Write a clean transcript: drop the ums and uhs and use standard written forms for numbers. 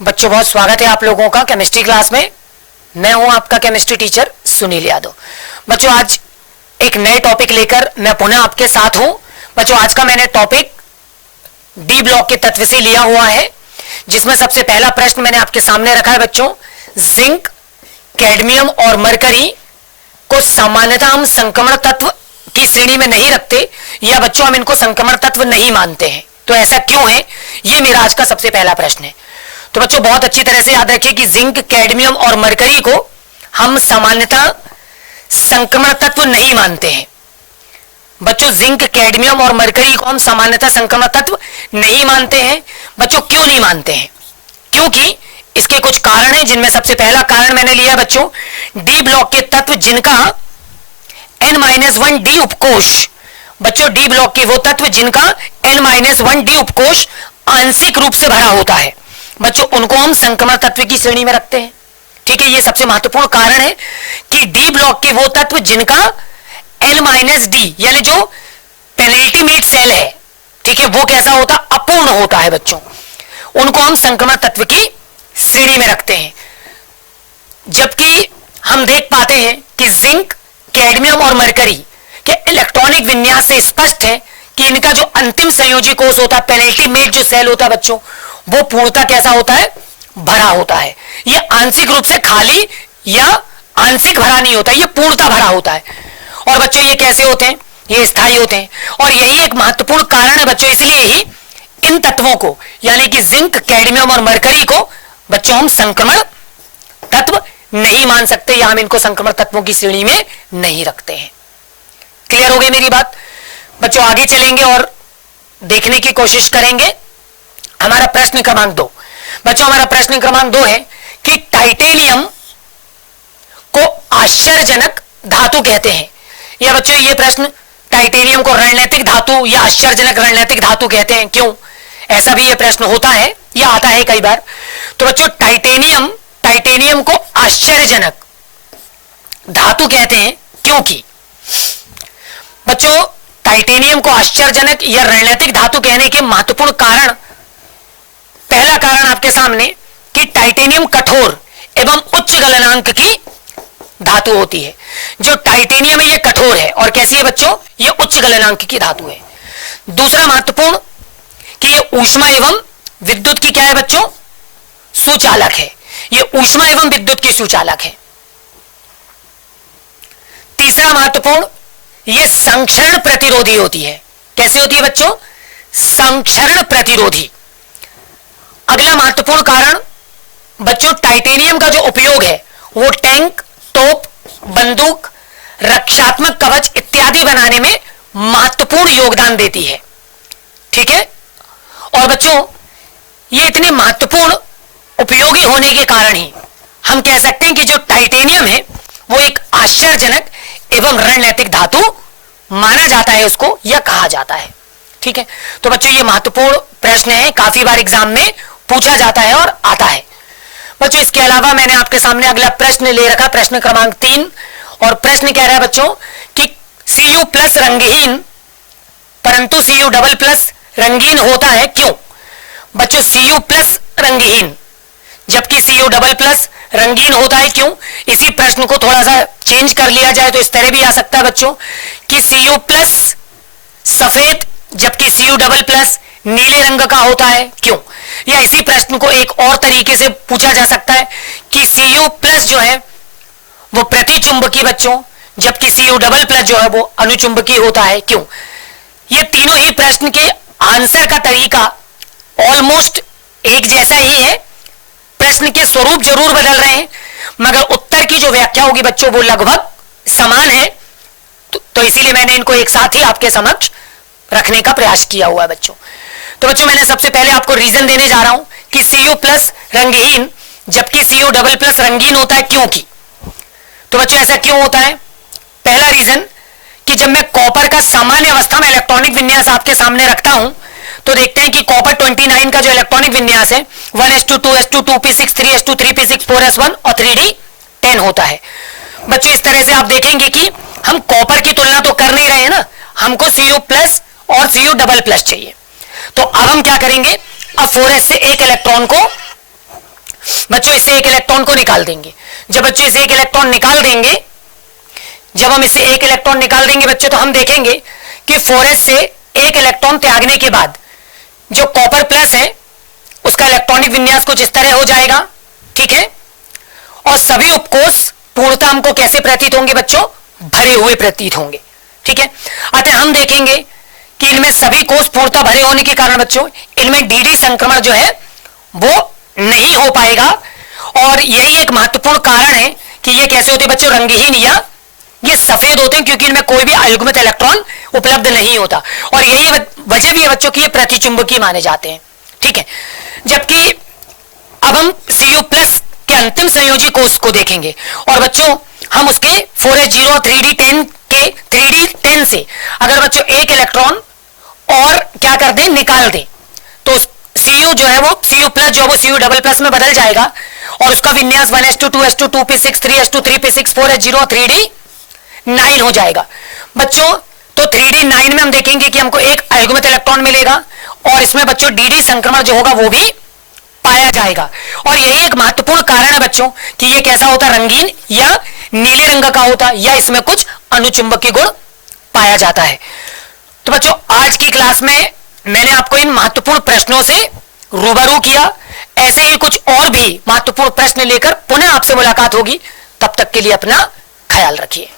बच्चों बहुत स्वागत है आप लोगों का केमिस्ट्री क्लास में। मैं हूं आपका केमिस्ट्री टीचर सुनील यादव। बच्चों आज एक नए टॉपिक लेकर मैं पुनः आपके साथ हूं। बच्चों आज का मैंने टॉपिक डी ब्लॉक के तत्व से लिया हुआ है, जिसमें सबसे पहला प्रश्न मैंने आपके सामने रखा है बच्चों, जिंक, कैडमियम और मरकरी को सामान्यतः हम संक्रमण तत्व की श्रेणी में नहीं रखते, या बच्चों हम इनको संक्रमण तत्व नहीं मानते हैं। तो ऐसा क्यों है, ये मेरा आज का सबसे पहला प्रश्न है। तो बच्चों बहुत अच्छी तरह से याद रखिए कि जिंक, कैडमियम और मरकरी को हम सामान्यतः संक्रमण तत्व नहीं मानते हैं। बच्चों जिंक, कैडमियम और मरकरी को हम सामान्यतः संक्रमण तत्व नहीं मानते हैं। बच्चों क्यों नहीं मानते हैं? क्योंकि इसके कुछ कारण हैं, जिनमें सबसे पहला कारण मैंने लिया बच्चों, डी ब्लॉक के तत्व जिनका N-1 डी उपकोष, बच्चों डी ब्लॉक के वो तत्व जिनका N-1 डी उपकोष आंशिक रूप से भरा होता है, बच्चों उनको हम संक्रमण तत्व की श्रेणी में रखते हैं। ठीक है, ये सबसे महत्वपूर्ण कारण है कि डी ब्लॉक के वो तत्व जिनका N-D यानी जो पेनल्टीमेट सेल है, ठीक है, वो कैसा होता, अपूर्ण होता है बच्चों, उनको हम संक्रमण तत्व की श्रेणी में रखते हैं। जबकि हम देख पाते हैं कि जिंक, कैडमियम और मरकरी के इलेक्ट्रॉनिक विन्यास से स्पष्ट है कि इनका जो अंतिम संयोजी कोष होता है, पेनल्टीमेट जो सेल होता है बच्चों, वो पूर्णतः कैसा होता है, भरा होता है। ये आंशिक रूप से खाली या आंशिक भरा नहीं होता, ये पूर्णतः भरा होता है। और बच्चों ये कैसे होते हैं, ये स्थायी होते हैं। और यही एक महत्वपूर्ण कारण है बच्चों, इसलिए ही इन तत्वों को यानी कि जिंक, कैडमियम और मरकरी को बच्चों हम संक्रमण तत्व नहीं मान सकते, या हम इनको संक्रमण तत्वों की श्रेणी में नहीं रखते हैं। क्लियर हो गई मेरी बात? बच्चों आगे चलेंगे और देखने की कोशिश करेंगे हमारा प्रश्न क्रमांक 2। बच्चों हमारा प्रश्न क्रमांक 2 है कि टाइटेनियम को आश्चर्यजनक धातु कहते हैं। या बच्चों ये प्रश्न, टाइटेनियम को रणनैतिक धातु या आश्चर्यजनक रणनैतिक धातु कहते हैं, क्यों? ऐसा भी ये प्रश्न होता है या आता है कई बार। तो बच्चों टाइटेनियम को आश्चर्यजनक धातु कहते हैं क्योंकि बच्चों टाइटेनियम को आश्चर्यजनक या रणनैतिक धातु कहने के महत्वपूर्ण कारण, पहला कारण आपके सामने कि टाइटेनियम कठोर एवं उच्च गलनांक की धातु होती है। जो टाइटेनियम है ये कठोर है और कैसी है बच्चों, ये उच्च गलनांक की धातु है। दूसरा महत्वपूर्ण कि ये ऊष्मा एवं विद्युत की क्या है बच्चों, सुचालक है। ये ऊष्मा एवं विद्युत की सुचालक है। तीसरा महत्वपूर्ण, ये संक्षरण प्रतिरोधी होती है। कैसे होती है बच्चों, संक्षरण प्रतिरोधी। अगला महत्वपूर्ण कारण बच्चों, टाइटेनियम का जो उपयोग है वो टैंक, तोप, बंदूक, रक्षात्मक कवच इत्यादि बनाने में महत्वपूर्ण योगदान देती है। ठीक है, और बच्चों ये इतने महत्वपूर्ण उपयोगी होने के कारण ही हम कह सकते हैं कि जो टाइटेनियम है वो एक आश्चर्यजनक एवं रणनैतिक धातु माना जाता है उसको, या कहा जाता है। ठीक है, तो बच्चों ये महत्वपूर्ण प्रश्न है, काफी बार एग्जाम में पूछा जाता है और आता है। बच्चों इसके अलावा मैंने आपके सामने अगला प्रश्न ले रखा, प्रश्न क्रमांक 3, और प्रश्न कह रहा है बच्चों कि Cu+ रंगहीन परंतु Cu++ रंगीन होता है क्यों? बच्चों Cu+ रंगहीन जबकि Cu++ रंगीन होता है क्यों? इसी प्रश्न को थोड़ा सा चेंज कर लिया जाए तो इस तरह भी आ सकता है बच्चों कि Cu+ सफेद जबकि Cu++ नीले रंग का होता है क्यों? या इसी प्रश्न को एक और तरीके से पूछा जा सकता है कि Cu+ जो है वो प्रतिचुंबकी बच्चों, जबकि Cu++ जो है वो अनुचुंबकी होता है क्यों? ये तीनों ही प्रश्न के आंसर का तरीका ऑलमोस्ट एक जैसा ही है, प्रश्न के स्वरूप जरूर बदल रहे हैं, मगर उत्तर की जो व्याख्या होगी बच्चों वो लगभग समान है। तो इसीलिए मैंने इनको एक साथ ही आपके समक्ष रखने का प्रयास किया हुआ है बच्चों। तो बच्चों मैंने सबसे पहले आपको रीजन देने जा रहा हूं कि Cu+ रंगहीन जबकि Cu++ रंगीन होता है क्योंकि। तो बच्चों ऐसा क्यों होता है? पहला रीजन कि जब मैं कॉपर का सामान्य अवस्था में इलेक्ट्रॉनिक विन्यास आपके सामने रखता हूं तो देखते हैं कि कॉपर 29 का जो इलेक्ट्रॉनिक विन्यास है 1s2 2p6 3s2 3p6 4s1 और 3d10 होता है। बच्चों इस तरह से आप देखेंगे कि हम कॉपर की तुलना तो कर नहीं रहे हैं ना, हमको Cu+ और Cu++ चाहिए। तो अब हम क्या करेंगे, अब 4s से एक इलेक्ट्रॉन को बच्चों इससे एक इलेक्ट्रॉन को निकाल देंगे। जब बच्चों इसे एक इलेक्ट्रॉन निकाल देंगे, जब हम इससे एक इलेक्ट्रॉन निकाल देंगे बच्चों, तो हम देखेंगे कि 4s से एक इलेक्ट्रॉन त्यागने के बाद जो कॉपर प्लस है उसका इलेक्ट्रॉनिक विन्यास कुछ इस तरह हो जाएगा, ठीक है। और सभी उपकोष पूर्णतः हमको कैसे प्रतीत होंगे बच्चों? भरे हुए प्रतीत होंगे, ठीक है। अतः हम देखेंगे कि इनमें सभी कोष पूर्णतः भरे होने के कारण बच्चों इनमें डीडी संक्रमण जो है वो नहीं हो पाएगा। और यही एक महत्वपूर्ण कारण है कि ये कैसे होते हैं बच्चों? रंगहीन या ये सफेद होते हैं, क्योंकि इनमें कोई भी अयुग्मित इलेक्ट्रॉन उपलब्ध नहीं होता। और यही वजह भी है बच्चों की ये प्रतिचुंबकीय माने जाते हैं, ठीक है। जबकि अब हम Cu प्लस के अंतिम संयोजी कोष को देखेंगे और बच्चों हम उसके 4s0 और 3d10 के 3d10 से अगर बच्चों एक इलेक्ट्रॉन और क्या कर दें? निकाल दें, तो Cu जो है वो Cu प्लस जो है वो Cu डबल प्लस में बदल जाएगा और उसका विन्यास 1s2 2s2 2p6 3s2 3p6 4s0 और 3d9 हो जाएगा बच्चों। तो 3d9 में हम देखेंगे कि हमको एक अयुग्मित इलेक्ट्रॉन मिलेगा और इसमें बच्चों डीडी संक्रमण जो होगा वो भी पाया जाएगा। और यही एक महत्वपूर्ण कारण है बच्चों कि ये कैसा होता? रंगीन या नीले रंग का होता, या इसमें कुछ अनुचुंबकीय गुण पाया जाता है। तो बच्चों आज की क्लास में मैंने आपको इन महत्वपूर्ण प्रश्नों से रूबरू किया। ऐसे ही कुछ और भी महत्वपूर्ण प्रश्न लेकर पुनः आपसे मुलाकात होगी। तब तक के लिए अपना ख्याल रखिए।